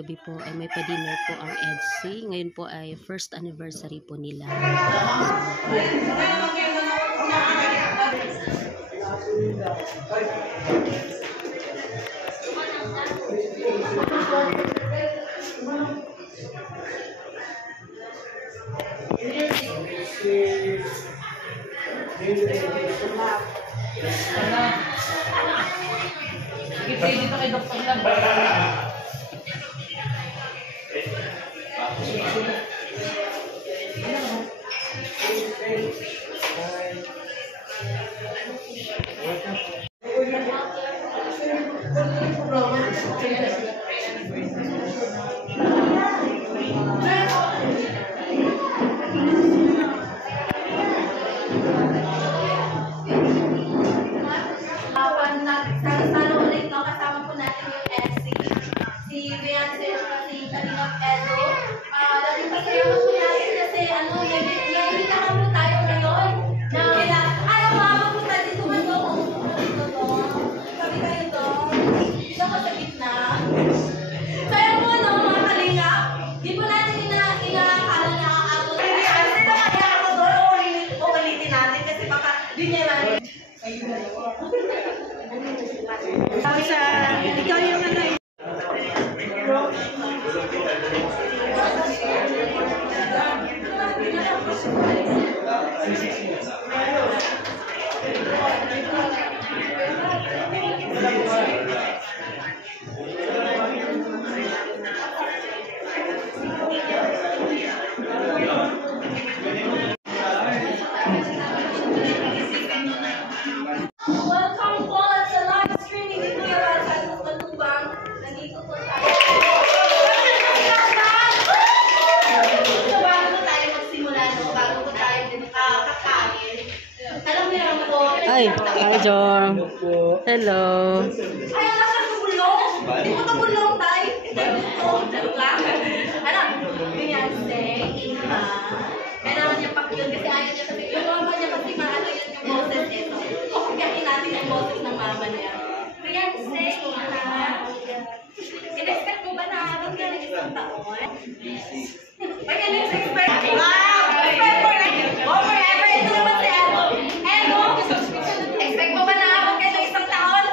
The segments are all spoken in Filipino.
gabi po ay may pa-dinner po ang EDSI. Ngayon po ay first anniversary po nila. Dito kay Dr. Lang. Ikaw yung ano eh. Hi John. Hello. Ay, nakakabulong. Di mo kabulong tayo. Ano? Beyonce, Iha. Kailangan niya pakyun kasi ayaw niya kasi yung mama niya kasi maano yun yung boses ito. Kopyahin natin yung boses ng mama niya. Beyonce, Iha. In-expect mo ba na abot ka ng isang taon? Pag yan yung expect. Forever. Ito naman si Edo. Edo, expect mo ba na abot ka ng isang taon?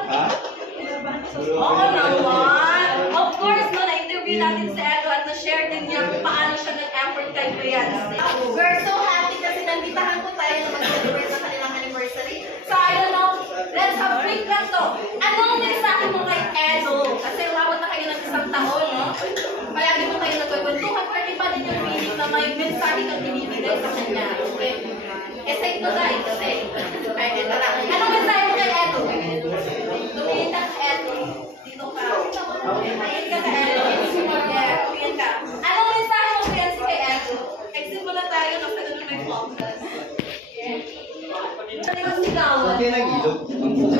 Oo naman. Of course, no, na-interview natin si Edo at na-share din niya kung paano siya nag-effort kay Beyonce. We're so happy kasi nanditahan ko tayo na mag-celebrate ng kanilang anniversary. So, I don't know, let's have a quick lang to. Anong mensahe mo kay Edo? Kasi umabot na kayo ng isang taon, no? Palagi mo kayo nagkwentuhan, pwede pa din yung feeling na may mensahe kang binibigay sa kanya. Okay? Essay to tayo, essay. Okay, tara. Anong mensahe mo kay Edo? Tumingin ka kay Edo. Dito ka. Tumingin ka kay Edo. Yeah, tumingin ka. Anong mensahe mo kay Edo? Exit mo na tayo, nasa ganun may focus. Ano yung sigawan?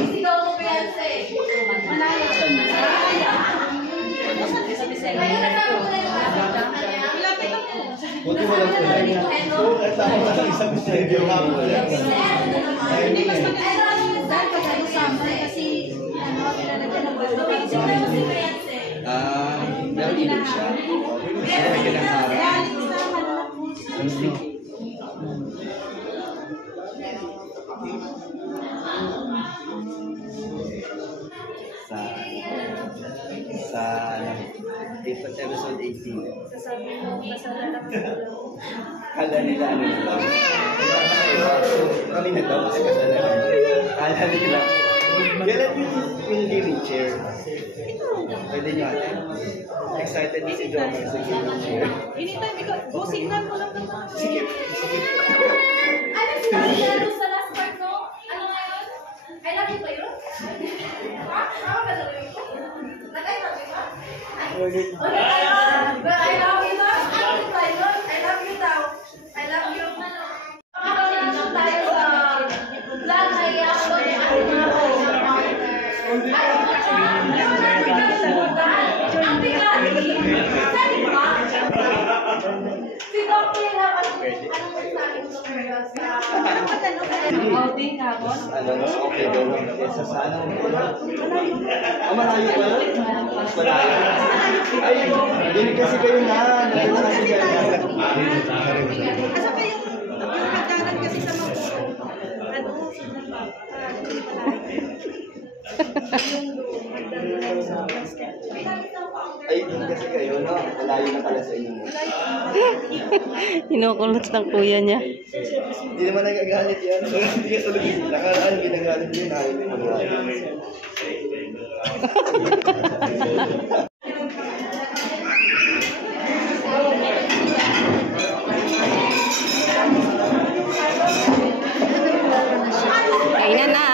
Sigaw mo, Beyonce. Manaya. Kaya nasama ko na yung bata. Buti mo lang sila. Isang studio ka mo. Hindi mas maganda ang mensahe kasama kasi pinalagyan ng bata. Meron din siya. Sa episode 18. Sasabi mo, kasalanan ko lang. Kala nila ano nila. Kami na daw kasi kasalanan. Kala nila. Kailan yung gaming chair? Pwede nyo ate. Excited din si John sa gaming chair. Anytime ikaw, go signal mo lang naman. Sige. Ano sinabi sa last part, no? Ano nga yun? I love you ba yun? Ha? Ano ba love you? Nag-I love you ba? I love you ba? I love you daw. I love you. Makakaroon na tayo sa vlog na i-upload yung ating mga partner. Ang bigati. Saan ba? Si Dr. Lab, anong mensahe mo sa Outing hapon? Ano, mas okay gawin kesa sa ano. Malayo ba? Mas malayo. Ay, yun kasi kayo na. Nandun na kasi kayo na. Asa pa yung hagdanan kasi sa mga ano, Ay, doon kasi kayo, no? Malayo na pala sa inyo. Kinukulot ng kuya niya. Hindi naman nagagalit yan. Hindi ka tulog. Nakaraan, ginagalit yun. Ayaw mo magalit. Kainan na.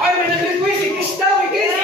Ay, may nag-request si Krista, may kiss!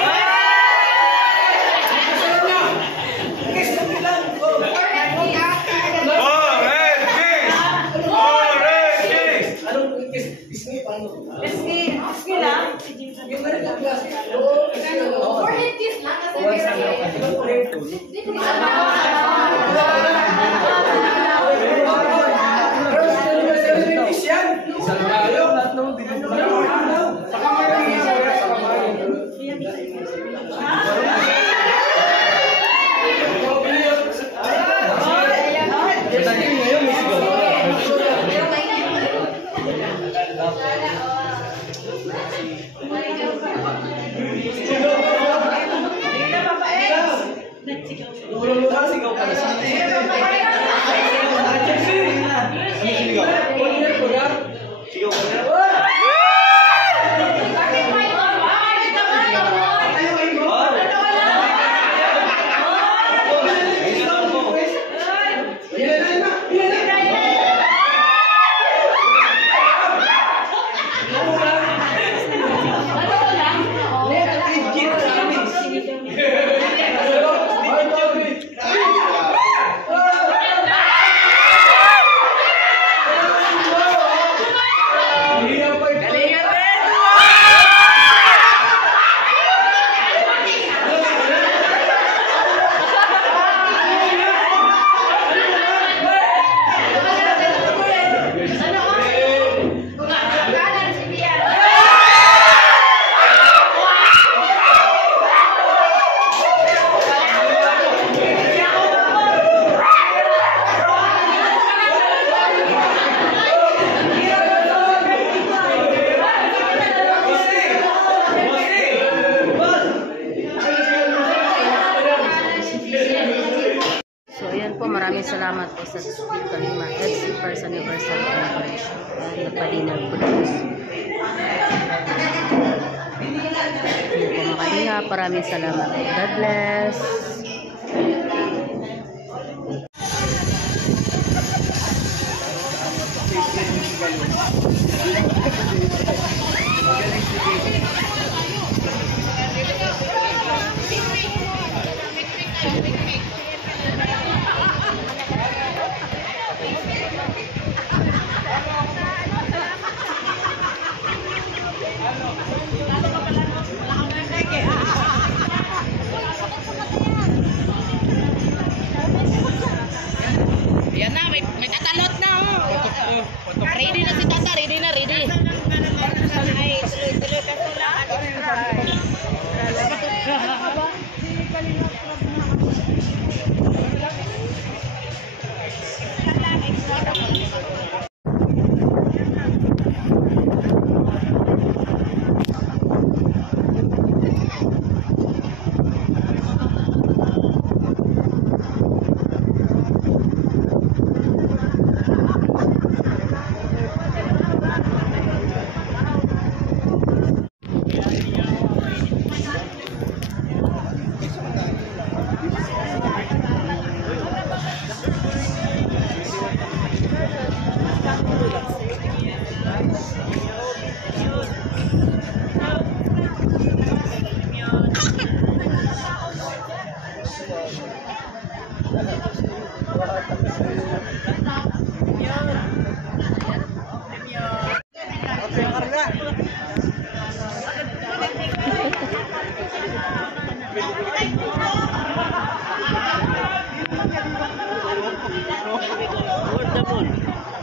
Maraming salamat po sa Kalima FC First Anniversary Celebration. Nagpa-dinner po po. Yun po mga Kalinga, maraming salamat. God bless. Yan na, may tatalot na oh. Ready na si Tata, ready na, ready. Ay, tuloy-tuloy ka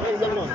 Where's the moon?